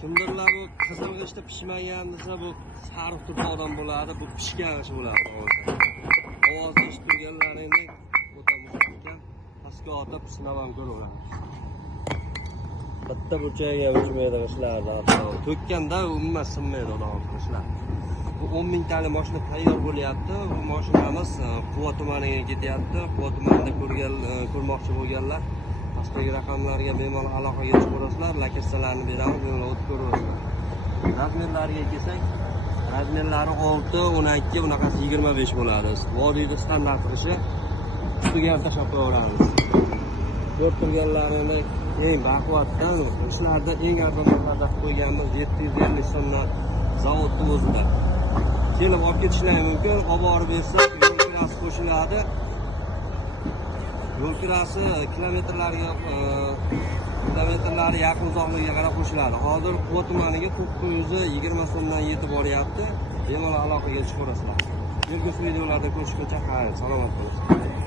Kimdirlar bu qizilg'ichda pishmagan desa bu sariq turli odam bo'ladi, bu pishgan ish bo'ladi ovozi. Ovozni eshitib turganlaringni o'ta mustahkam pastga otib sinab ham ko'raveramiz. Bitta burchagiga uchmaydi ishlardi, hatto to'kkanda umuman sinmaydi odam qilishlar. Bu 10 mingtalik mashina tayyor bo'lyapti. Bu mashinamiz Quva tumaniga ketyapti. Quva tumanida ko'rmoqchi bo'lganlar pastdagi raqamlarga bemalol aloqaga chiqaverasizlar, lokatsiyalarni beramiz, bemalol o'tib ko'raverasizlar. Razmerlariga kelsak, razmerlari 6, 12, bunaqasi 25 bo'ladi. Vodiyda standart ishi ustiga ham tashlab qo'yaveramiz. Ko'rib turganlarini eng baquvvatdan ishlarda eng arzonlardan qo'yganmiz 750 so'mdan zavodni o'zida. Kelib olib ketishlari mumkin, olib borib bersak, yo'l kirasi qo'shiladi. Yo'l kirasi kilometrlari yaqin uzoqligiga qarab qo'shiladi. Hozir Quva tumaniga 920 so'mdan yetib boryapti. Bemalol aloqaga chiqaverasizlar. Kelgusi videolarda ko'rishguncha xayr, salomat bo'ling.